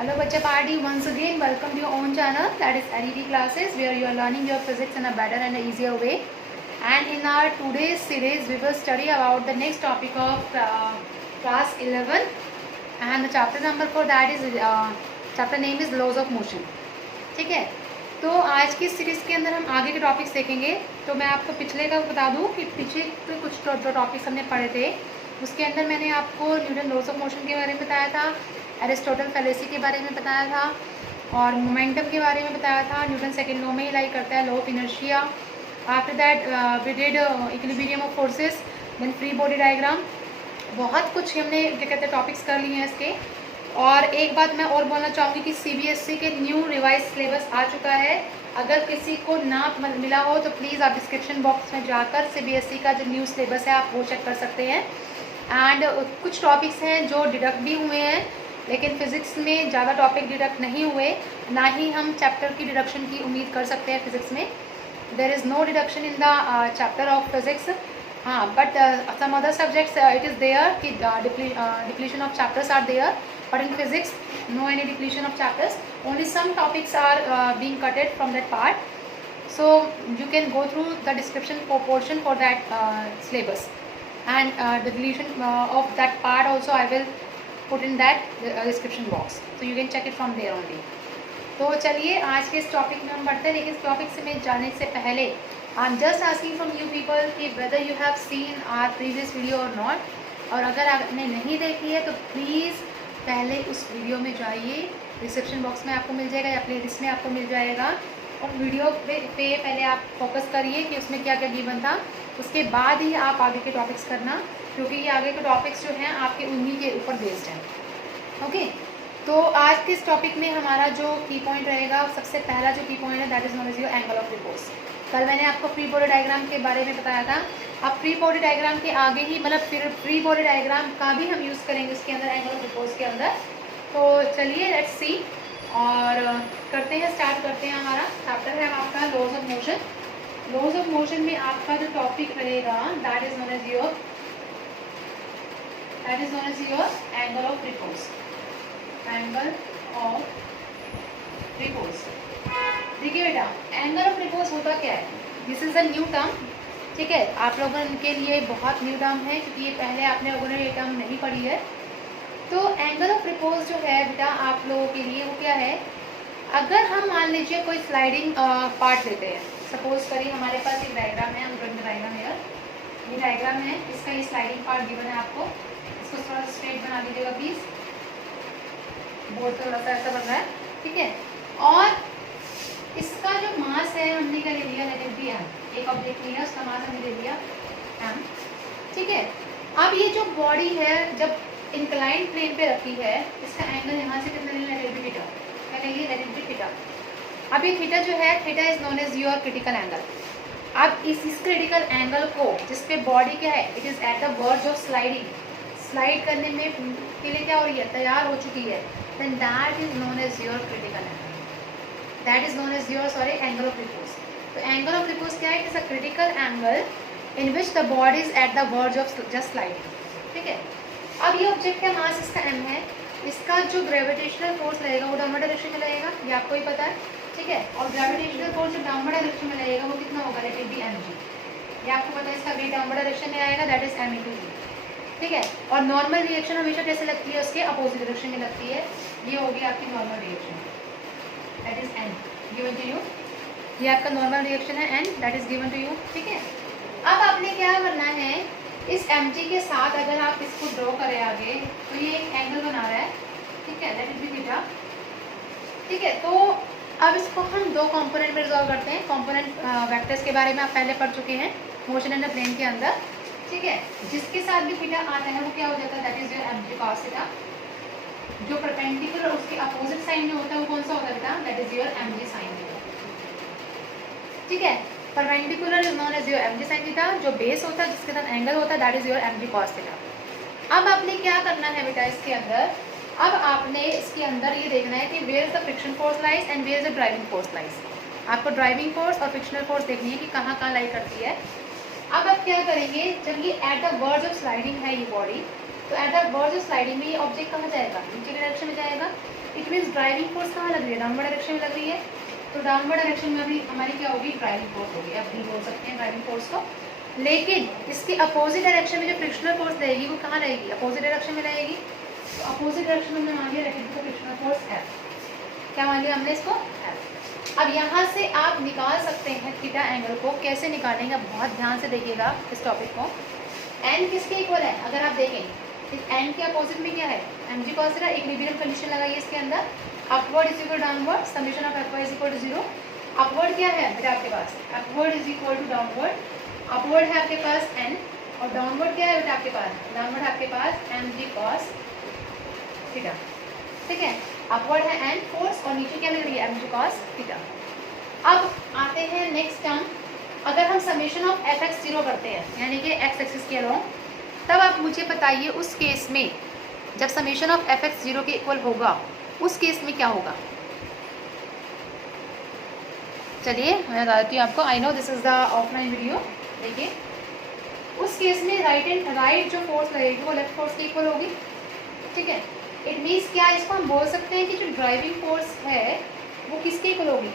Hello Bacha Party, once again welcome to your own channel, that is LED classes, where you are learning your physics in a better and a easier way. And in our today's series we will study about the next topic of class 11, and the chapter number for that is chapter name is laws of motion. ठीक है, तो आज की series के अंदर हम आगे के टॉपिक्स देखेंगे. तो मैं आपको पिछले का बता दूं कि पीछे के कुछ जो टॉपिक्स हमने पढ़े थे उसके अंदर मैंने आपको न्यूटन लॉस ऑफ मोशन के बारे में बताया था, एरिस्टोटल फैलेसी के बारे में बताया था और मोमेंटम के बारे में बताया था. न्यूटन सेकेंड लॉ में ही लाई करता है, law of inertia. After that we did equilibrium of forces, then free body diagram. बहुत कुछ हमने क्या कहते हैं टॉपिक्स कर लिए हैं इसके. और एक बात मैं और बोलना चाहूँगी कि CBSE के न्यू रिवाइज सिलेबस आ चुका है. अगर किसी को ना मिला हो तो प्लीज़ आप डिस्क्रिप्शन बॉक्स में जाकर CBSE का जो न्यू सिलेबस है आप वो चेक कर सकते हैं. एंड कुछ टॉपिक्स हैं जो डिडक्ट भी हुए हैं, लेकिन फ़िज़िक्स में ज़्यादा टॉपिक डिडक्ट नहीं हुए, ना ही हम चैप्टर की डिडक्शन की उम्मीद कर सकते हैं फ़िज़िक्स में. There is no deduction in the chapter of physics. हाँ, but some other subjects it is there कि depletion of chapters are there, but in physics no any depletion of chapters, only some topics are being cutted from that part. So you can go through the description portion for that syllabus, and the deletion of that part also I will put in that description box, so you can check it from there only. तो चलिए आज के इस topic में हम बढ़ते हैं, लेकिन इस टॉपिक से में जाने से पहले I am just asking from you people कि whether you have seen our previous video और नॉट. और अगर आपने नहीं देखी है तो प्लीज़ पहले उस वीडियो में जाइए, डिस्क्रिप्शन बॉक्स में आपको मिल जाएगा या प्लेलिस्ट में आपको मिल जाएगा. और वीडियो पे पहले आप फोकस करिए कि उसमें क्या क्या गिवन था, उसके बाद ही आप आगे के टॉपिक्स करना, क्योंकि ये आगे के टॉपिक्स जो हैं आपके उन्हीं के ऊपर बेस्ड हैं. ओके, तो आज के इस टॉपिक में हमारा जो की पॉइंट रहेगा, सबसे पहला जो की पॉइंट है that is known as your angle of repose. कल मैंने आपको फ्री बॉडी डायग्राम के बारे में बताया था. अब फ्री बॉडी डायग्राम के आगे ही मतलब फिर फ्री बॉडी डायग्राम का भी हम यूज़ करेंगे उसके अंदर, एंगल ऑफ रिपोज के अंदर. तो चलिए लेट्स सी और करते हैं, स्टार्ट करते हैं. हमारा चैप्टर है आपका laws of motion. Laws of motion में आपका जो टॉपिक रहेगा that is known as your angle of repose. Angle of repose. देखिए बेटा, एंगल ऑफ रिपोज होता क्या है, this is a new term. ठीक है, आप लोगों के लिए बहुत न्यू टर्म है क्योंकि ये पहले आपने लोगों ने ये टर्म नहीं पढ़ी है. तो एंगल ऑफ रिपोज जो है बेटा आप लोगों के लिए वो क्या है, अगर हम मान लीजिए कोई स्लाइडिंग पार्ट लेते हैं, सपोज करिए हमारे पास एक डायग्राम है, हम ड्राइंग डायग्राम है, ये डायग्राम है, इसका ये स्लाइडिंग पार्ट गिवन है आपको. इसको थोड़ा स्ट्रेट बना दीजिएगा प्लीज़, बोर्ड थोड़ा सा ऐसा बन रहा है. ठीक है, और इसका जो मास है हमने क्या ले लिया, लेट बी एम. एक ऑब्जेक्ट लिया, उसका मास हमने ले लिया एम. ठीक है, अब ये जो बॉडी है जब इंक्लाइंड प्लेन पे रखी है, इसका एंगल यहाँ से कितना लेना, लेट बी थीटा. क्या कहिए, लेट बी थीटा. अब ये थीटा जो है, theta is known as your critical angle. अब इस क्रिटिकल एंगल को जिस पे बॉडी क्या है, it is eight the verge of sliding, slide करने में के लिए क्या हो रही है, तैयार हो चुकी है, then that is known as your critical angle. That is known as your angle of repose. तो एंगल ऑफ रिपोज क्या है, it is a critical angle in which the body is at the verge of just sliding. ठीक है, अब ये object का मास इसका m है, इसका जो ग्रेविटेशनल फोर्स रहेगा वो डाउनवर्ड डायरेक्शन में लगेगा, ये आपको ही पता है. ठीक है, और ग्रेविटेशनल फोर्स जो डाउनवर्ड डायरेक्शन में लगेगा वो कितना होगा, लेट इट बी mg. ये आपको पता है, इसका वेट डाउनवर्ड डायरेक्शन में आएगा, दैट इज m × g. ठीक है, और नॉर्मल रिएक्शन हमेशा कैसे लगती है, उसके अपोजिट डायरेक्शन में लगती है. ये होगी आपकी normal reaction, that is n given to you. ये आपका नॉर्मल रिएक्शन है n, that is given to you. ठीक है, अब आपने क्या करना है, इस mg के साथ अगर आप इसको ड्रॉ करें आगे, तो ये एक एंगल बना रहा है. ठीक है, दैट इज बी थीटा. ठीक है, तो अब इसको हम दो कंपोनेंट में रिजॉल्व करते हैं. कंपोनेंट वेक्टर्स के बारे में आप पहले पढ़ चुके हैं मोशन इन द प्लेन के अंदर. ठीक है, जिसके साथ भी थीटा आता है वो क्या हो जाता है, that is your mg cos theta. जो परपेंडिकुलर उसके अपोजिट साइड में होता है वो कौन सा होता है बेटा, that is your mg sin theta. ठीक है, perpendicular is known as your mg sin theta. जो बेस होता है जिसके साथ एंगल होता है that is your mg cos theta. अब आपने क्या करना है बेटा इसके अंदर, अब आपने इसके अंदर ये देखना है कि where is the friction force lies and where is the driving force lies. आपको ड्राइविंग फोर्स और फ्रिक्शनल फोर्स देखनी है कि कहाँ कहाँ लाई करती है. अब आप क्या करेंगे, जब ये eight the verge of sliding है ये बॉडी, तो eight the verge of sliding में ये ऑब्जेक्ट कहाँ जाएगा, नीचे के डायरेक्शन में जाएगा. इट मीन्स ड्राइविंग फोर्स कहाँ लग रही है, डाउनवर्ड डायरेक्शन में लग रही है, तो डाउनवर्ड डायरेक्शन में भी हमारी क्या होगी, ड्राइविंग फोर्स होगी, अब भी बोल सकते हैं ड्राइविंग फोर्स को। लेकिन इसकी अपोजिट डायरेक्शन में जो फ्रिक्शनल फोर्स रहेगी वो कहाँ रहेगी, अपोजिट डायरेक्शन में रहेगी। तो अपोजिट डायरेक्शन में मान लिया रखेंगे तो फ्रिक्शनल फोर्स F, क्या मान लिया हमने इसको, F। अब यहाँ से आप निकाल सकते हैं थीटा एंगल को, कैसे निकालेंगे बहुत ध्यान से देखिएगा इस टॉपिक को। एन किसके इक्वल है, अगर आप देखें इस एन के अपोजिट में क्या है, m g cos theta, equilibrium condition लगाइए इसके अंदर, upward is equal downward, summation of F y is equal to 0। Upward क्या है बेटा आपके पास, upward is equal to downward, upward है आपके पास एन, और डाउनवर्ड क्या है बेटा आपके पास, डाउनवर्ड है आपके पास एम जी कॉस थीटा, ठीक है। अपवर्ड है एन फोर्स और नीचे क्या मिल रही है, एम जी कॉस थीटा। अब आते हैं नेक्स्ट टर्म, अगर हम समेशन ऑफ एफ एक्स 0 करते हैं, यानी कि एक्स एक्सिस के अलोंग, तब आप मुझे बताइए उस केस में जब समेशन ऑफ एफ एक्स 0 के इक्वल होगा, उस केस में क्या होगा। चलिए मैं बता देती हूँ आपको, I know this is the offline video. देखिए उस केस में राइट जो फोर्स लगेगी वो लेफ्ट फोर्स के इक्वल होगी, ठीक है। इट मीन्स क्या, इसको हम बोल सकते हैं कि जो ड्राइविंग फोर्स है वो किसके इक्वल होगी,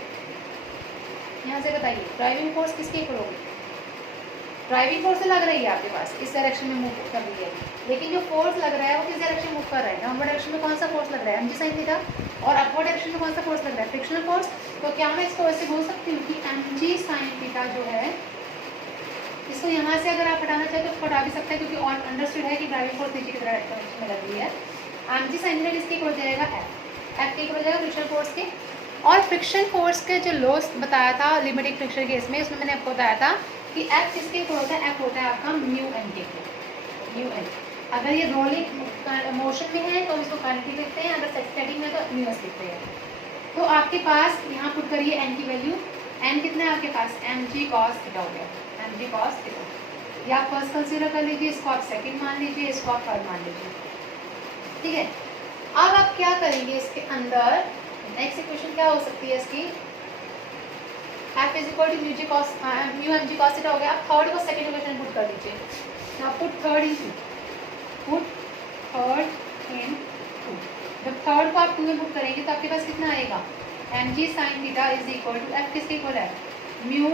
यहाँ से बताइए ड्राइविंग फोर्स किसके इक्वल होगी। ड्राइविंग फोर्स तो लग रही है आपके पास, इस डायरेक्शन में मूव कर रही है, लेकिन जो फोर्स लग रहा है वो किस डायरेक्शन में मूव कर रहा है, डाउनवर्ड डायरेक्शन में कौन सा फोर्स लग रहा है, एम जी साइन थीटा, और अपवर्ड डायरेक्शन में कौन सा फोर्स लग रहा है, फ्रिक्शनल फोर्स। तो क्या मैं इसको ऐसे बोल सकती हूँ कि एम जी साइन थीटा जो है, इसको यहाँ से अगर आप हटाना चाहें तो उसको हटा भी सकते हैं, क्योंकि ऑन अंडरस्टूड है कि ड्राइविंग फोर्स नीचे की डायरेक्शन में लग रही है। एम जी साइन थीटा किसके इक्वल हो जाएगा, एफ के इक्वल हो जाएगा फ्रिक्शनल फोर्स के। और फ्रिक्शन फोर्स के जो लॉस बताया था लिमिटिंग फ्रिक्शन केस में, उसमें मैंने आपको बताया था कि एफ किसके इक्वल होता है, एफ होता है आपका म्यू एन के, म्यू एन। अगर ये रोलिंग मोशन में है तो इसको काइनेटिक लिखते हैं, अगर स्टैटिक में तो म्यू एस लिखते हैं। तो आपके पास यहाँ पुट करिए एन की वैल्यू, एन कितना है आपके पास, एम जी कॉस थीटा हो गया, एम जी कॉस थीटा। या आप फर्स्ट कंसीडर कर लीजिए, इसको आप सेकेंड मान लीजिए, इसको आप थर्ड मान लीजिए, ठीक है। अब आप क्या करेंगे इसके अंदर, नेक्स्ट इक्वेशन क्या हो सकती है इसकी, F is equal to mu g cos, mu m g cos theta हो गया। आप थर्ड को सेकंड इक्वेशन पुट कर दीजिए, now put third in two, जब थर्ड को आप 2 में पुट करेंगे तो आपके पास कितना आएगा, m ji sine theta is equal to, F किसके इक्वल है, mu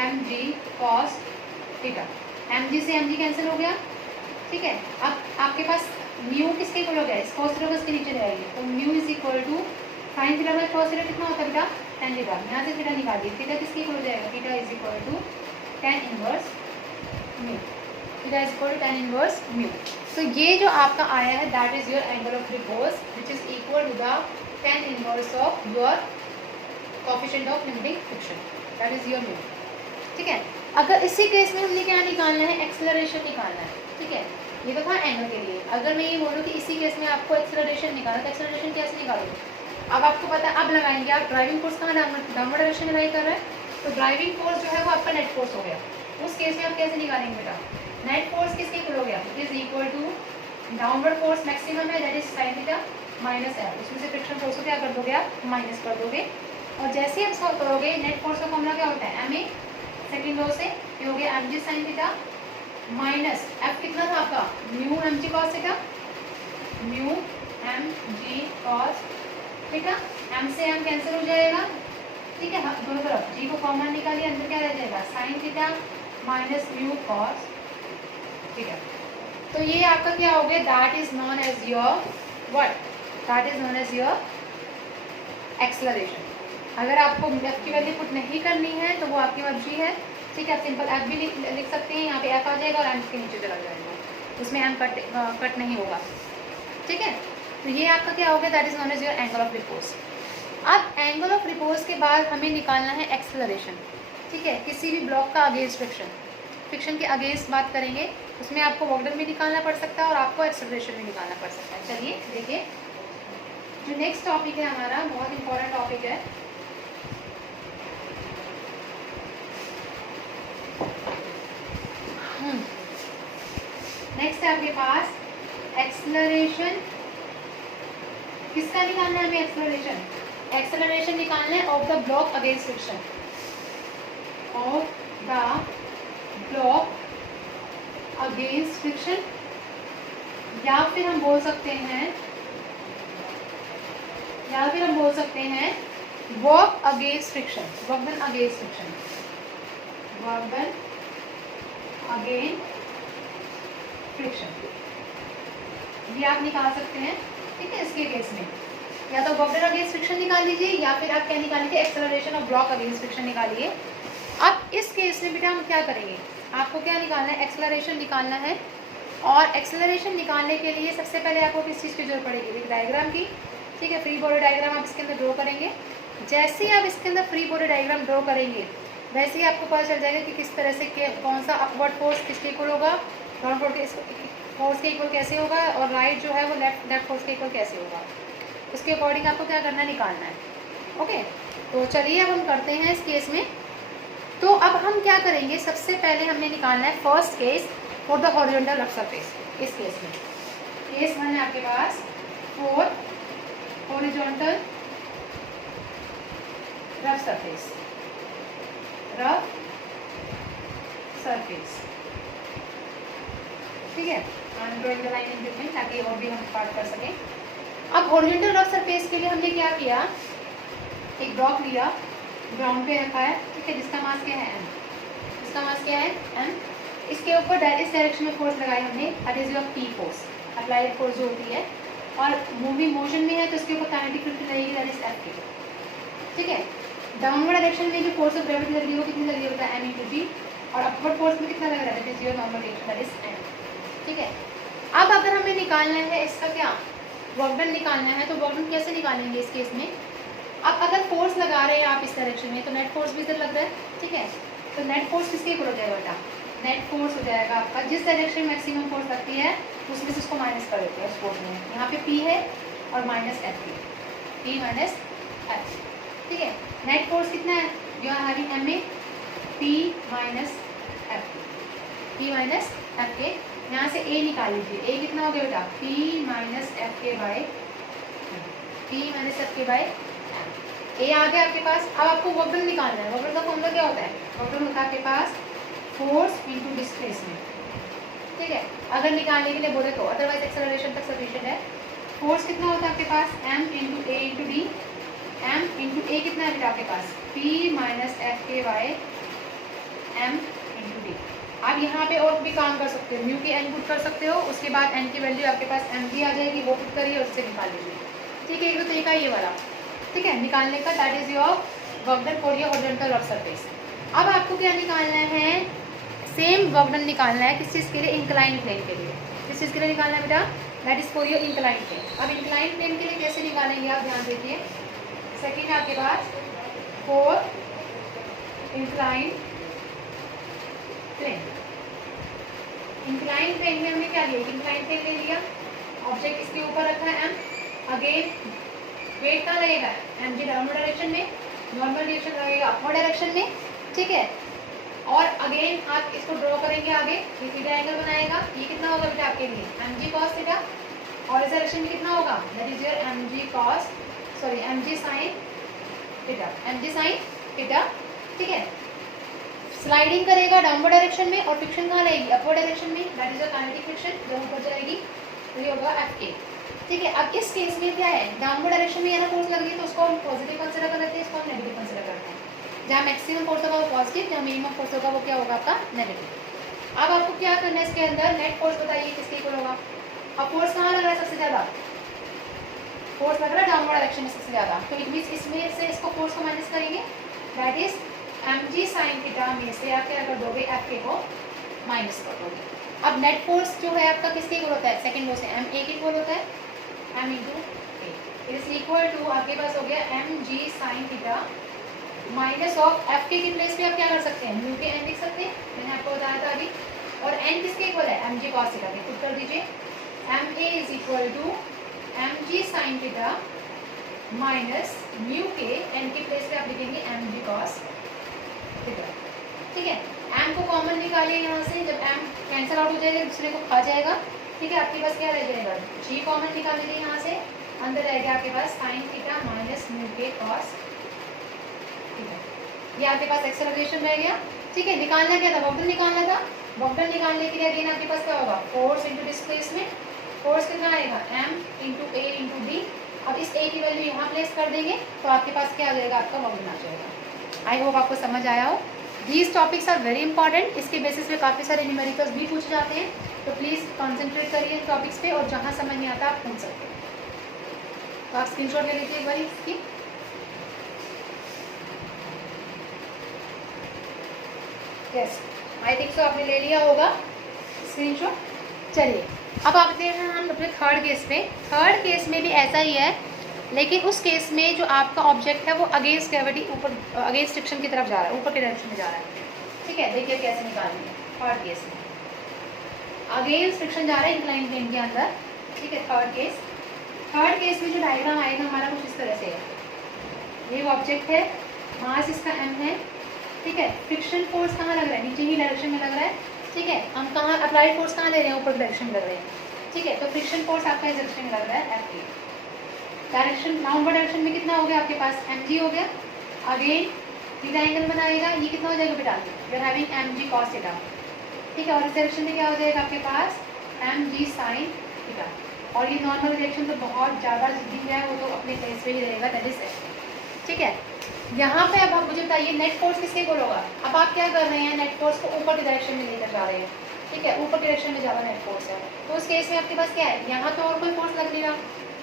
m g cos theta. M g से एम जी कैंसिल हो गया, ठीक है। अब आपके पास म्यू किसके इक्वल हो गया, इस कॉस थीटा को इसके नीचे जाएगी, तो mu is equal to sine theta by cos theta कितना होता है बेटा, tan थीटा। यहाँ से थीटा निकालिए, थीटा किसके इक्वल हो जाएगा, theta is equal to tan inverse mu, theta is equal to tan inverse mu. तो ये जो आपका आया है that is your angle of repose which is equal to the tan inverse of your coefficient of limiting friction, that is your mu, ठीक है। अगर इसी केस में हमने क्या निकालना है, एक्सेलरेशन निकालना है, ठीक है। ये तो था एंगल के लिए। अगर मैं ये बोलूँ कि इसी केस में आपको एक्सेलरेशन निकालना, तो एक्सेलरेशन कैसे निकालोगे, अब आपको पता है, अब लगाएंगे आप ड्राइविंग फोर्स कहाँ, डाउनवर्ड डायरेक्शन में लाई कर रहा है, तो ड्राइविंग फोर्स जो है वो आपका नेट फोर्स हो गया। उस केस में आप कैसे निकालेंगे बेटा, नेट फोर्स किसके इक्वल हो गया, it is equal to downward force maximum है that is sine theta minus f, उसमें से फ्रिक्शन फोर्स को क्या कर दोगे आप, माइनस कर दोगे। और जैसे ही आप सॉल्व करोगे, नेट फोर्स का फॉर्मूला क्या होता है, एम ए सेकेंड लो से ये हो गया एम जी साइन थीटा माइनस एफ कितना था आपका, mu m g cos theta, mu m g cos theta, m से एम कैंसिल हो जाएगा, ठीक है। दोनों तरफ जी को कॉमन निकालिए, अंदर क्या रह जाएगा, sine theta minus mu cos theta. तो ये आपका क्या हो गया, that is known as your what, that is known as your acceleration. अगर आपको एफ की वैल्यू पुट नहीं करनी है तो वो आपकी मर्जी है, ठीक है। आप सिंपल एफ भी लिख सकते हैं, यहाँ पे एफ आ जाएगा और एम के नीचे चला जाएगा, उसमें एम कट नहीं होगा, ठीक है। तो ये आपका क्या हो गया, that is known as your angle of repose. अब एंगल ऑफ रिपोज के बाद हमें निकालना है एक्सेलरेशन, ठीक है। किसी भी ब्लॉक का अगेंस्ट फ्रिक्शन के अगेंस्ट बात करेंगे, उसमें आपको वर्क डन भी निकालना पड़ सकता है और आपको एक्सेलरेशन भी निकालना पड़ सकता है। चलिए देखिए, जो नेक्स्ट टॉपिक है हमारा बहुत इंपॉर्टेंट टॉपिक है, नेक्स्ट है आपके पास एक्सेलरेशन। किसका निकालना है हमें एक्सेलरेशन, एक्सेलरेशन निकालना है of the block against friction, of the block against friction, या फिर हम बोल सकते हैं या फिर हम बोल सकते हैं work against friction, work done against friction, work done against friction, ये आप निकाल सकते हैं। ठीक है, इसके केस में या तो वर्क डन अगेंस्ट फ्रिक्शन निकाल लीजिए या फिर आप क्या निकाल लीजिए, acceleration of block against friction निकालिए। अब इस केस में बेटा हम क्या करेंगे, आपको क्या निकालना है, एक्सेलरेशन निकालना है। और एक्सेलरेशन निकालने के लिए सबसे पहले आपको किस चीज़ की जरूरत पड़ेगी, एक डायग्राम की। ठीक है, फ्री बॉडी डायग्राम आप इसके अंदर ड्रॉ करेंगे। जैसे ही आप इसके अंदर फ्री बॉडी डायग्राम ड्रॉ करेंगे वैसे ही आपको पता चल जाएगा कि किस तरह से कौन सा अपवर्ड फोर्स किसके इक्वल होगा, डाउनवर्ड फोर्स के इक्वल कैसे होगा, और राइट जो है वो लेफ्ट फोर्स के इक्वल कैसे होगा। उसके अकॉर्डिंग आपको क्या करना है, निकालना है। ओके, तो चलिए अब हम करते हैं इस केस में। तो अब हम क्या करेंगे, सबसे पहले हमने निकालना है first case for the horizontal rough surface. इस केस में केस 1 है आपके पास for horizontal rough surface, rough surface. ठीक है, drawing the line in between ताकि और भी हम पार्ट कर सकें। अब हॉरिजॉन्टल रफ सरफेस के लिए हमने क्या किया, एक ब्लॉक लिया, ग्राउंड पे रखा है। ठीक है, जिसका मास क्या है m, इसका मास क्या है m। इसके ऊपर डायरेक्ट डायरेक्शन में फोर्स लगाई हमने, that is your P force, applied force जो होती है। और मूविंग मोशन में है तो इसके ऊपर काइनेटिक फ्रिक्शन लगेगी, दैट इज F। ठीक है, डाउनवर्ड डायरेक्शन में जो फोर्स ऑफ ग्रेविटी लग रही है वो कितनी लग रही होता है m × g, और अपवर्ड फोर्स में कितना लग रहा है, that is your normal direction, that is n। ठीक है, अब अगर हमें निकालना है इसका क्या, वर्क डन निकालना है, तो वर्क डन कैसे निकालेंगे इस केस में। अब अगर फोर्स लगा रहे हैं आप इस डायरेक्शन में तो नेट फोर्स भी इधर लग रहा है। ठीक है, तो नेट फोर्स किसके इक्वल हो जाएगा बेटा, नेट फोर्स हो जाएगा आपका जिस डायरेक्शन मैक्सिमम फोर्स लगती है उसमें से उसको माइनस कर देते हैं उस फोर्स में। यहाँ पे P है और minus F, P minus F। ठीक है, नेट फोर्स कितना है, यू आर हैविंग M में P minus F, P minus F के। यहाँ से A निकाल लीजिए, A कितना हो गया बेटा, P माइनस F के बाय P माइनस F के बाय ए आ गया आपके पास। अब आपको वर्क डन निकालना है। वर्क डन का फॉर्मूला क्या होता है, वर्क डन होता है आपके पास फोर्स इनटू डिस्प्लेसमेंट। ठीक है, अगर निकालने के लिए बोले तो, अदरवाइज एक्सेलरेशन तक सफिशिएंट है। फोर्स कितना होता है आपके पास, m इंटू ए इंटू डी, m इंटू ए कितना है बेटा आपके पास, p माइनस एफ के बाय m इंटू डी। आप यहाँ पे और भी काम कर सकते हो, म्यू की n पुट कर सकते हो, उसके बाद n की वैल्यू आपके पास m भी आ जाएगी, वो पुट करिए उससे निकाल लीजिए। ठीक है, एक तो तरीका ये वाला, ठीक है, निकालने का, that is your work done for your horizontal rough surface. अब आपको क्या निकालना है, सेम वर्क डन निकालना है किस चीज़ के लिए, इंक्लाइन प्लेन के लिए। किस चीज़ के लिए निकालना है बेटा, that is for your incline plane. अब इंक्लाइन प्लेन के लिए कैसे निकालेंगे आप ध्यान देखिए। सेकेंड है आपके पास for incline plane. Incline plane में हमने क्या लिया, इंक्लाइन प्लेन ले लिया, ऑब्जेक्ट इसके ऊपर रखा है m, अगेन वेट कहाँ लगेगा, एम जी डाउनवर्ड डायरेक्शन में, नॉर्मल डायरेक्शन लगेगा अपवर्ड डायरेक्शन में। ठीक है, और अगेन आप इसको ड्रॉ करेंगे आगे, ये थीटा एंगल बनाएगा, ये कितना होगा बेटा आपके लिए एम जी कॉस थीटा, और इस डायरेक्शन में कितना होगा, that is your m g cos, sorry m ji sine theta, m ji sine theta. ठीक है, स्लाइडिंग करेगा डाउनवर्ड डायरेक्शन में, और फ्रिक्शन कहाँ रहेगी, अपवर्ड डायरेक्शन में, that is your kinetic friction, जब ऊपर जाएगी तो ये होगा एफ के। ठीक है, अब इस केस में क्या है, डाउनवर्ड डायरेक्शन में ये ना फोर्स लग रही है तो उसको हम पॉजिटिव कंसीडर कर लेते हैं, इसको हम नेगेटिव कंसीडर करते हैं। जहाँ मैक्सिमम फोर्स होगा वो पॉजिटिव, जहाँ मिनिमम फोर्स होगा वो क्या होगा आपका नेगेटिव। अब आपको क्या करना है, इसके अंदर नेट फोर्स बताइए किसके इक्वल होगा। अब फोर्स कहाँ लग रहा है सबसे ज़्यादा, फोर्स लग रहा है डाउनवर्ड डायरेक्शन में सबसे ज़्यादा, तो इट मीन्स इसमें से इसको फोर्स को माइनस करेंगे, that is m ji sine theta में से आप क्या कर दोगे, एफ के को माइनस कर दोगे। अब नेट फोर्स जो है आपका किसके इक्वल होता है, सेकंड लो से एम ए के इक्वल होता है, m into a is equal to आपके पास हो गया m ji sine theta minus of F के प्लेस पे आप क्या कर सकते हैं, म्यू के एन लिख सकते हैं, मैंने आपको बताया था अभी। और एन किसके इक्वल है, एम जी कॉस थीटा के, पुट कर दीजिए m a is equal to m ji sine theta minus mu k N के प्लेस पे आप लिखेंगे एम जी कॉस थीटा। ठीक है, एम को कॉमन निकालिए यहाँ से, जब एम कैंसिल आउट हो जाएगा दूसरे को खा जाएगा। ठीक है, आपके पास क्या रह जाएगा, जी कॉमन निकाल लीजिए यहाँ से, अंदर रह गया आपके पास साइन थीटा माइनस म्यू के कॉस थीटा, ये आपके पास एक्सेलरेशन रह गया। ठीक है, निकालना क्या था, वर्क डन निकालना था। वर्क डन निकालने के लिए अगेन आपके पास क्या होगा, फोर्स इंटू डिस्प्लेसमेंट, फोर्स कितना आएगा m इंटू ए इंटू डी, अब इस ए की वैल्यू यहाँ प्लेस कर देंगे तो आपके पास क्या आ जाएगा, आपका वर्क आ जाएगा। आई होप आपको समझ आया हो। These topics are very important, इसके बेसिस पे काफ़ी सारे न्यूमेरिकल्स भी पूछे जाते हैं, तो प्लीज़ कॉन्सेंट्रेट करिए इन टॉपिक्स पे, और जहाँ समझ नहीं आता आप पूछ सकते हैं। तो आप स्क्रीनशॉट ले लीजिए एक बार इसकी। यस, आई थिंक सो आपने ले लिया होगा स्क्रीनशॉट। चलिए अब आते हैं हम अपने थर्ड केस पे। थर्ड केस में भी ऐसा ही है, लेकिन उस केस में जो आपका ऑब्जेक्ट है वो अगेंस्ट ग्रेविटी, ऊपर अगेंस्ट फ्रिक्शन की तरफ जा रहा है, ऊपर के डायरेक्शन में जा रहा है। ठीक है, देखिए कैसे निकालनी है। थर्ड केस में अगेंस्ट फ्रिक्शन जा रहा है इंक्लाइन प्लेन के अंदर। ठीक है, थर्ड केस में जो डायग्राम आएगा हमारा कुछ इस तरह से है। ये वो ऑब्जेक्ट है, मास इसका m है। ठीक है, फ्रिक्शन फोर्स कहाँ लग रहा है, नीचे ही डायरेक्शन में लग रहा है। ठीक है, हम कहाँ अप्लाइड फोर्स कहाँ दे रहे हैं, ऊपर डायरेक्शन में लग रहे हैं। ठीक है, तो फ्रिक्शन फोर्स आपका इस डायरेक्शन में लग रहा है F डायरेक्शन, डाउनवर्ड डायरेक्शन में कितना हो गया आपके पास, mg हो गया। अगेन थीटा एंगल बनाएगा, ये कितना हो जाएगा बेटा, you are having mg cos theta. ठीक है, और इस डायरेक्शन में क्या हो जाएगा आपके पास mg sin थीटा। और ये नॉर्मल डायरेक्शन तो बहुत ज़्यादा जिद्दी है, वो तो अपने प्लेस पे ही रहेगा, दैट इज एफ। ठीक है, यहाँ पे अब आप मुझे बताइए नेट फोर्स किसके इक्वल होगा। अब आप क्या कर रहे हैं, नेट फोर्स को ऊपर की डायरेक्शन में लेकर जा रहे हैं। ठीक है, ऊपर की डायरेक्शन में ज़्यादा नेट फोर्स है, तो उस केस में आपके पास क्या है, यहाँ तो और कोई फोर्स लग नहीं रहा,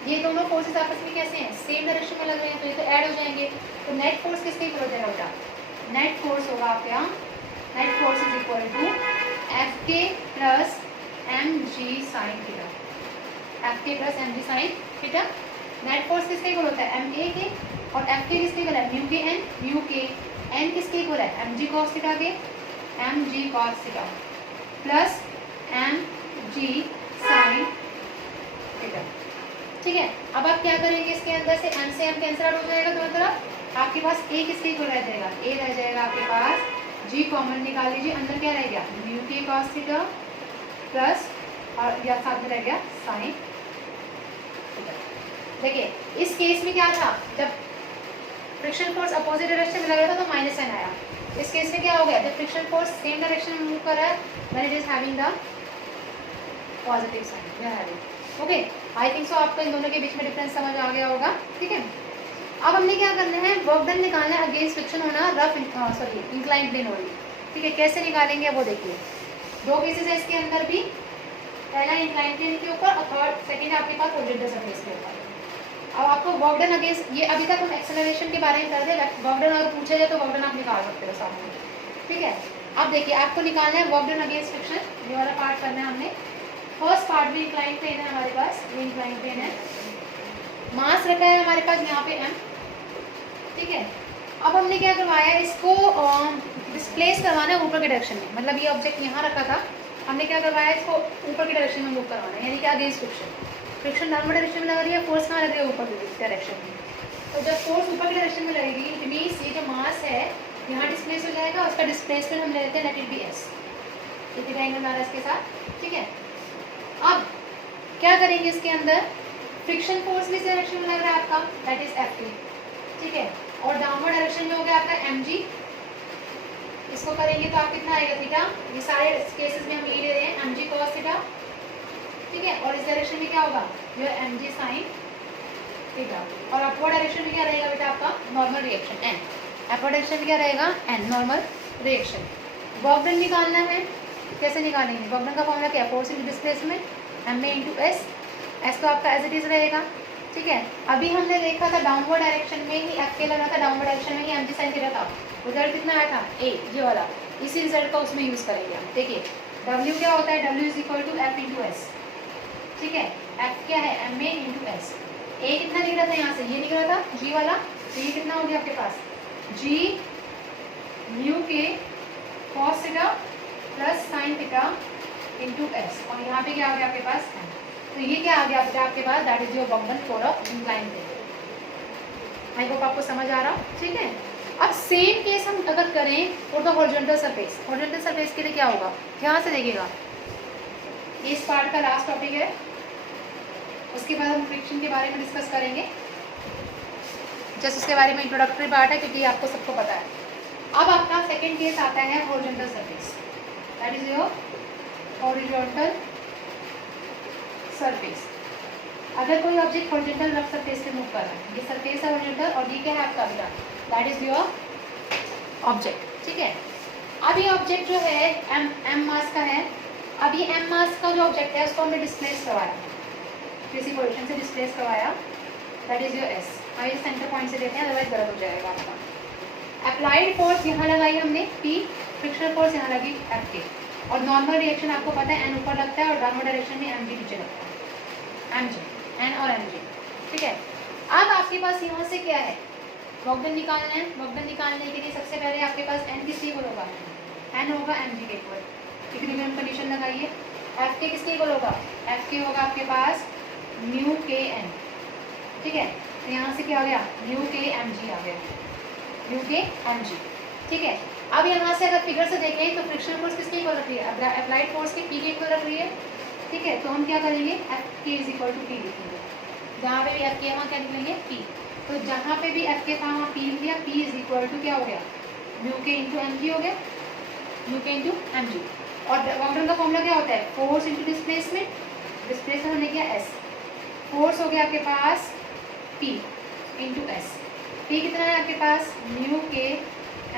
ये दोनों फोर्सेस आपस में कैसे हैं, सेम डायरेक्शन में लग रहे हैं, तो ये तो ऐड हो जाएंगे। तो नेट फोर्स किसके इक्वल हो जाएगा बेटा, नेट फोर्स होगा आपका, net force is equal to F K plus M G sine theta. F K plus M G sine theta. Net force किसके इक्वल होता है, एम ए के, और एफ के किसके इक्वल है, mu k N. Mu k N किसके equal है, एम जी कॉस थीटा के, m g cos theta plus M G sine theta. ठीक है, अब आप क्या करेंगे, इसके अंदर से एम कैंसिल आउट हो जाएगा दोनों तरफ, आपके पास ए किसके इक्वल रह जाएगा, ए रह जाएगा आपके पास, जी कॉमन निकाल लीजिए, अंदर क्या रह गया, म्यू के कॉस थीटा प्लस, और या साथ में रह गया साइन थीटा। देखिए इस केस में क्या था, जब फ्रिक्शन फोर्स अपोजिट डायरेक्शन में लग रहा था तो माइनस साइन आया। इस केस में क्या हो गया, जब फ्रिक्शन फोर्स सेम डायरेक्शन में मूव कर रहा है, then it is having the positive sign, we are having. Okay, I think so आपको इन दोनों के बीच में डिफरेंस समझ आ गया होगा। ठीक है, अब हमने क्या करना है, वर्क डन निकालना है अगेंस्ट फ्रिक्शन होना rough sorry incline plane only. ठीक है, कैसे निकालेंगे वो देखिए। दो केसेस है इसके अंदर भी, पहला इंक्लाइन प्लेन के ऊपर और थर्ड सेकंड आपके पास हॉरिजॉन्टल सरफेस के ऊपर। अब आपको वर्क डन अगेंस्ट, ये अभी तक हम एक्सेलरेशन के बारे में कर दे, वर्क डन अगर पूछा जाए तो वर्क डन आप निकाल सकते हो सामने। ठीक है, अब देखिए आपको निकालना है वर्क डन अगेंस्ट फ्रिक्शन, ये वाला पार्ट करना है हमने। फर्स्ट पार्ट भी इंक्लाइन प्लेन है हमारे पास, ये इंक्लाइन प्लेन है, मास रखा है हमारे पास यहाँ पे m। ठीक है, अब हमने क्या करवाया है, इसको डिस्प्लेस करवाना है ऊपर के डायरेक्शन में, मतलब ये ऑब्जेक्ट यहाँ रखा था, हमने क्या करवाया है, इसको ऊपर के डायरेक्शन में मूव करवाना है, यानी कि against friction. Friction downward direction में लग रही है, फोर्स कहाँ लग रही है, ऊपर की डायरेक्शन में। तो जब फोर्स ऊपर की डायरेक्शन में लगेगी, इट मीन्स ये जो मास है यहाँ डिस्प्लेस हो जाएगा, उसका डिस्प्लेसमेंट हम ले लेते हैं, लेट इट बी एस। इसी एंगल आ रहा है इसके साथ। ठीक है, अब क्या करेंगे, इसके अंदर फ्रिक्शन फोर्स भी इस डायरेक्शन में लग रहा है आपका, दैट इज एफ के। ठीक है, और डाउनवर्ड डायरेक्शन में हो गया आपका एम जी। इसको करेंगे तो आप कितना आएगा थीटा, ये सारे केसेस में हम ये ले रहे हैं एम जी कॉस थीटा। ठीक है, और इस डायरेक्शन में क्या होगा, जो है एम जी साइन थीटा। और अपवर्ड डायरेक्शन में क्या रहेगा बेटा आपका, normal reaction N. Upward direction में क्या रहेगा, N normal reaction. Work done निकालना है, कैसे निकालेंगे, वर्क डन का फॉर्मूला क्या है, force into displacement m a into s. S तो आपका एज इट इज रहेगा। ठीक है, अभी हमने देखा था डाउनवर्ड डायरेक्शन में ही एफ के लगा था, डाउनवर्ड डायरेक्शन में ही एम जी साइन थीटा था, रिजल्ट कितना आया था ए, ये वाला। इसी रिजल्ट का उसमें यूज करेंगे हम। देखिए डब्ल्यू क्या होता है, W is equal to F into s. ठीक है, एफ क्या है, m a into s. A कितना निकला था यहाँ से, ये निकला था जी वाला, तो ये कितना हो गया आपके पास, जी म्यू के cos theta plus sine theta into S, और यहाँ पे क्या आ गया आपके पास एम। तो ये क्या आ गया आपके पास, that is your work done for a incline plane. I hope आपको समझ आ रहा। ठीक है, अब सेम केस हम अगर करें for the horizontal surface, horizontal surface के लिए क्या होगा, ध्यान से देखिएगा, इस पार्ट का लास्ट टॉपिक है, उसके बाद हम फ्रिक्शन के बारे में डिस्कस करेंगे। जस्ट उसके बारे में इंट्रोडक्टरी पार्ट है, क्योंकि आपको सबको पता है। अब आपका सेकंड केस आता है horizontal surface, that is your horizontal surface. अगर कोई ऑब्जेक्ट हॉरिजॉन्टल रफ सरफेस पे मूव कर रहा है, ये सरफेस है हॉरिजॉन्टल और ये क्या है आपका अगला, दैट इज योर ऑब्जेक्ट, ठीक है। अब ये ऑब्जेक्ट जो है एम मास का है। अब ये एम मास का जो ऑब्जेक्ट है उसको हमने डिस्प्लेस करवाया, किसी पोजीशन से डिस्प्लेस करवाया, दैट इज योर एस। आइए सेंटर पॉइंट से देते हैं, अदरवाइज गलत हो जाएगा आपका। अप्लाइड फोर्स यहाँ लगाई हमने P, फ्रिक्शनल फोर्स यहाँ लगी F के, और नॉर्मल रिएक्शन आपको पता है एन ऊपर लगता है और डाउनवर्ड डायरेक्शन में mg नीचे लगता है, mg, एन और mg, ठीक है। अब आपके पास यहाँ से क्या है, वर्क डन निकालना है। वर्क डन निकालने के लिए सबसे पहले आपके पास एन किसके इक्वल होगा, एन होगा mg के इक्वल, इक्विलिब्रियम कंडीशन लगाइए। एफ के किसके इक्वल होगा, एफ के होगा आपके पास म्यू के एन, ठीक है। तो यहाँ से क्या हो गया, म्यू के mg आ गया, म्यू के mg, ठीक है। अब यहाँ से अगर फिगर से देखें तो फ्रिक्शनल फोर्स किसके इक्वल रख रही है, अप्लाइड फोर्स की P के इक्वल रख रही है, ठीक है। तो हम क्या करेंगे, एफ के इज इक्वल टू P लिखेंगे, जहाँ पे भी एफ के वहाँ क्या लिखेंगे P। तो जहाँ पे भी एफ के था वहाँ P लिख दिया, P इज इक्वल टू क्या हो गया, म्यू के इंटू mg हो गया, म्यू के इंटू mg। और वर्क डन का फॉर्मूला क्या होता है, फोर्स इंटू डिस्प्लेसमेंट, डिस्प्लेसमेंट हमने किया s, फोर्स हो गया आपके पास P इंटू एस। P कितना है आपके पास, म्यू के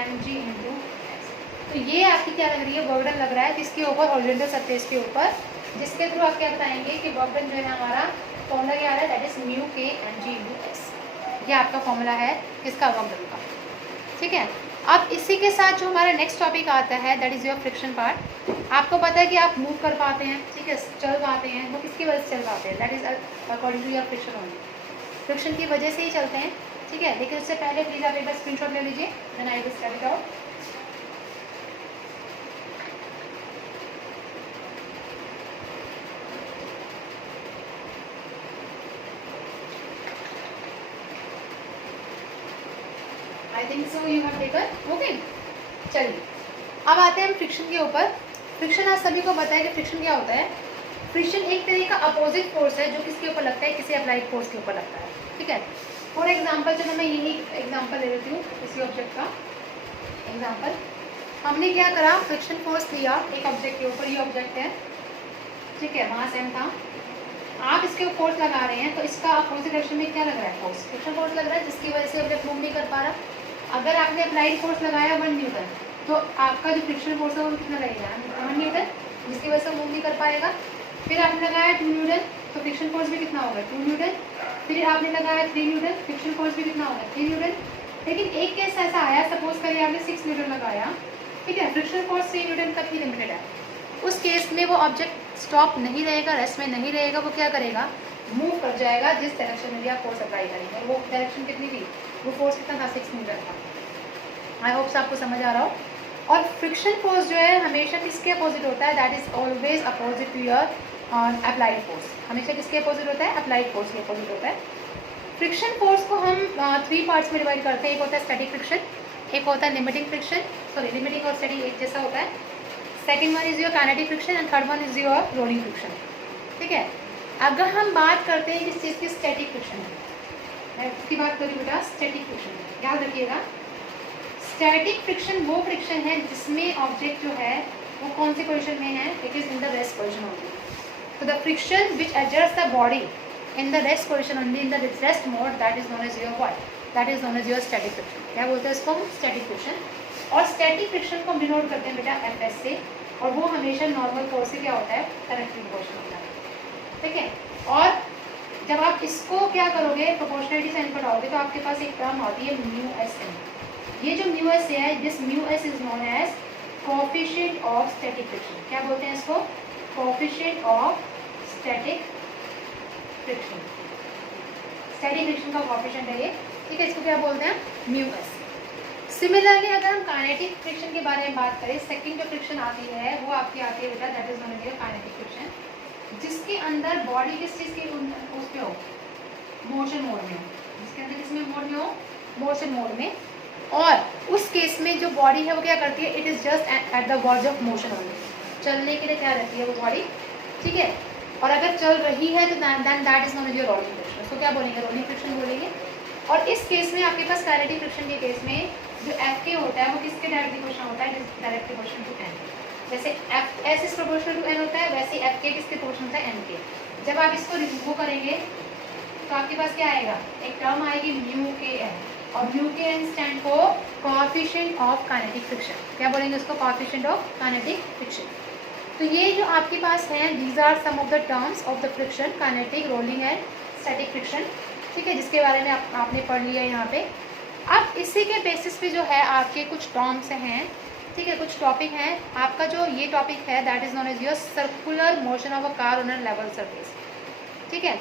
mg इंटू एस। तो ये आपकी क्या लग रही है, वर्क डन लग रहा है किसके ऊपर, हॉरिजॉन्टल सरफेस के ऊपर, जिसके थ्रू आप क्या बताएंगे कि वर्क डन जो है हमारा फॉर्मूला क्या आ रहा है, दैट इज म्यू के mg इंटू एस। ये आपका फॉर्मूला है किसका, वर्क डन का, ठीक है। अब इसी के साथ जो हमारा नेक्स्ट टॉपिक आता है that is your friction part. आपको पता है कि आप मूव कर पाते हैं, ठीक है, चल पाते हैं, वो किसकी वजह से चल पाते हैं, that is according to your friction only, friction की वजह से ही चलते हैं, ठीक है। लेकिन उससे पहले प्लीज़ आप एक बार स्क्रीनशॉट ले लीजिए, then I will start it out. I think so you have taken, okay. चलिए अब आते हैं हम फ्रिक्शन के ऊपर। फ्रिक्शन आज सभी को पता है कि फ्रिक्शन क्या होता है। फ्रिक्शन एक तरह का अपोजिट फोर्स है जो किसके ऊपर लगता है, किसी अप्लाइड फोर्स के ऊपर लगता है, ठीक है। फॉर एग्जांपल चलो मैं यही एग्जांपल ले लेती हूँ, इसी ऑब्जेक्ट का एग्जांपल। हमने क्या करा, फ्रिक्शन फोर्स लिया एक ऑब्जेक्ट के ऊपर, ये ऑब्जेक्ट है, ठीक है, मास m था। आप इसके ऊपर फोर्स लगा रहे हैं तो इसका अपोजिट डायरेक्शन में क्या लग रहा है, फोर्स, फ्रिक्शन फोर्स लग रहा है, जिसकी वजह से ऑब्जेक्ट मूव नहीं कर पा रहा। अगर आपने अप्लाइड फोर्स लगाया 1 न्यूटन तो आपका जो फ्रिक्शन फोर्स है वो कितना लगेगा, 1 न्यूटन, जिसकी वजह से मूव नहीं कर पाएगा। फिर आपने लगाया 2 न्यूटन तो फ्रिक्शन फोर्स भी कितना होगा, 2 न्यूटन। फिर आपने लगाया 3 न्यूटन, फ्रिक्शन फोर्स भी कितना होगा, 3 न्यूटन। लेकिन एक केस ऐसा आया, सपोज करिए आपने 6 न्यूटन लगाया, ठीक है, फ्रिक्शन फोर्स 3 न्यूटन तक ही लिमिटेड है। उस केस में वो ऑब्जेक्ट स्टॉप नहीं रहेगा, रेस्ट में नहीं रहेगा, वो क्या करेगा, मूव कर जाएगा जिस डायरेक्शन में भी आप फोर्स अप्लाई करेंगे। वो डायरेक्शन कितनी थी, वो फोर्स कितना था, 6 न्यूटन था। आई होप आपको समझ आ रहा हो। और फ्रिक्शन फोर्स जो है हमेशा किसके अपोजिट होता है, that is always opposite to your applied force. हमेशा किसके अपोजिट होता है, अप्लाइड फोर्स के अपोजिट होता है। फ्रिक्शन फोर्स को हम 3 पार्ट्स में डिवाइड करते हैं। एक होता है स्टैटिक फ्रिक्शन, एक होता है लिमिटिंग फ्रिक्शन, सॉरी लिमिटिंग और स्टैटिक एक जैसा होता है। Second one is your kinetic friction and third one is your rolling friction, ठीक है। अगर हम बात करते हैं किस चीज़ की, स्टैटिक फ्रिक्शन है, मैं उसकी बात करूँ बेटा, स्टैटिक फ्रिक्शन याद रखिएगा। स्टैटिक फ्रिक्शन वो फ्रिक्शन है जिसमें ऑब्जेक्ट जो है वो कौन सी पोजीशन में है, it is in the rest position only. तो the friction which adjust the body in the rest position only, in the rest mode, that is known as your what, that is known as your static friction. क्या बोलते हैं इसको हम, static friction. और static friction को हम denote करते हैं बेटा एफ से, और वो हमेशा नॉर्मल फोर्स से क्या होता है, डायरेक्टली प्रोपोर्शनल होता है, ठीक है। और जब आप इसको क्या करोगे, प्रोपोर्शनलिटी साइन पर आओगे तो आपके पास एक टर्म आती है म्यू एस एन। ये जो म्यू एस है, this mu s is known as coefficient of static friction. क्या बोलते हैं इसको, coefficient of static friction. Static friction का कोएफिशिएंट है ये, ठीक है, इसको क्या बोलते हैं, म्यू एस। सिमिलरली अगर हम काइनेटिक फ्रिक्शन के बारे में बात करें, सेकंड जो फ्रिक्शन आती है वो आपकी आती है बेटा, that is known as kinetic friction, जिसके अंदर बॉडी किस चीज़ की उसमें हो, मोशन मोड में हो, जिसके अंदर किसमें मोड में हो, मोशन मोड में। और उस केस में जो बॉडी है वो क्या करती है, it is just eight the verge of motion only, चलने के लिए क्या रहती है वो बॉडी, ठीक है। और अगर चल रही है तो then that is known as your rolling friction. उसको क्या बोलेंगे, रोलिंग फ्रिक्शन बोलेंगे। और इस केस में आपके पास काइनेटिक फ्रिक्शन के केस में जो एफ के होता है वो किसके डायरेक्टली प्रोपोर्शनल होता है, डायरेक्ट प्रोपोर्शनल टू एन। जैसे s is proportional to N होता है, वैसे एफ के किसके प्रोपोर्शनल होता है, एन के। जब आप इसको रिमूव करेंगे तो आपके पास क्या आएगा, एक टर्म आएगी म्यू के एन, और mu k N stand for coefficient of kinetic friction. क्या बोलेंगे उसको, कोएफिशिएंट ऑफ काइनेटिक फ्रिक्शन। तो ये जो आपके पास हैं, these are some of the terms of the friction, kinetic, rolling and static friction, ठीक है, जिसके बारे में आपने पढ़ लिया यहाँ पे। अब इसी के बेसिस पे जो है आपके कुछ टर्म्स हैं, ठीक है, कुछ टॉपिक हैं। आपका जो ये टॉपिक है that is known as your circular motion of a car on a level surface, ठीक है।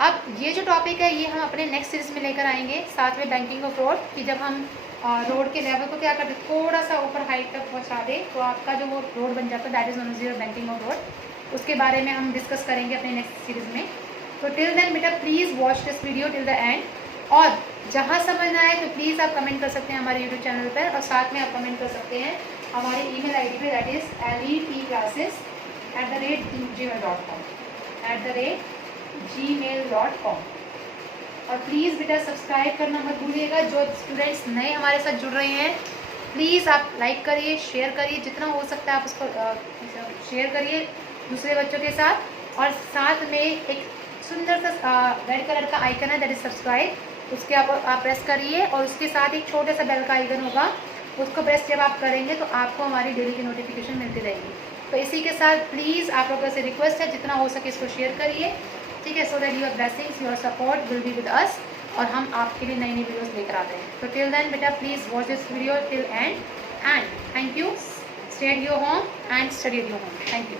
अब ये जो टॉपिक है ये हम अपने नेक्स्ट सीरीज में लेकर आएंगे, साथ में बैंकिंग ऑफ रोड, कि जब हम रोड के लेवल को क्या करते, थोड़ा सा ऊपर हाइट तक पहुँचा दे तो आपका जो वो रोड बन जाता है that is known as your banking of road. उसके बारे में हम डिस्कस करेंगे अपने नेक्स्ट सीरीज में। तो टिल देन बेटा please watch this video till the end, और जहाँ समझ ना आए तो प्लीज़ आप कमेंट कर सकते हैं हमारे यूट्यूब चैनल पर, और साथ में आप कमेंट कर सकते हैं हमारे ईमेल आईडी पे, दैट इज़ letclasses@gmail.com। और प्लीज़ बेटा सब्सक्राइब करना मत भूलिएगा। जो स्टूडेंट्स नए हमारे साथ जुड़ रहे हैं प्लीज़ आप लाइक करिए, शेयर करिए, जितना हो सकता है आप उसको शेयर करिए दूसरे बच्चों के साथ। और साथ में एक सुंदर सा रेड कलर का आइकन है दैट इज सब्सक्राइब, उसके आप प्रेस करिए, और उसके साथ एक छोटा सा बेल का आइकन होगा, उसको प्रेस जब आप करेंगे तो आपको हमारी डेली की नोटिफिकेशन मिलती रहेगी। तो इसी के साथ प्लीज़ आप लोगों से रिक्वेस्ट है जितना हो सके इसको शेयर करिए, ठीक है, so that your blessings, your support will be with us, और हम आपके लिए नई नई वीडियोस लेकर आते हैं। तो टिल देन बेटा please watch this video till and thank you. Stay at your home and study at your home. Thank you.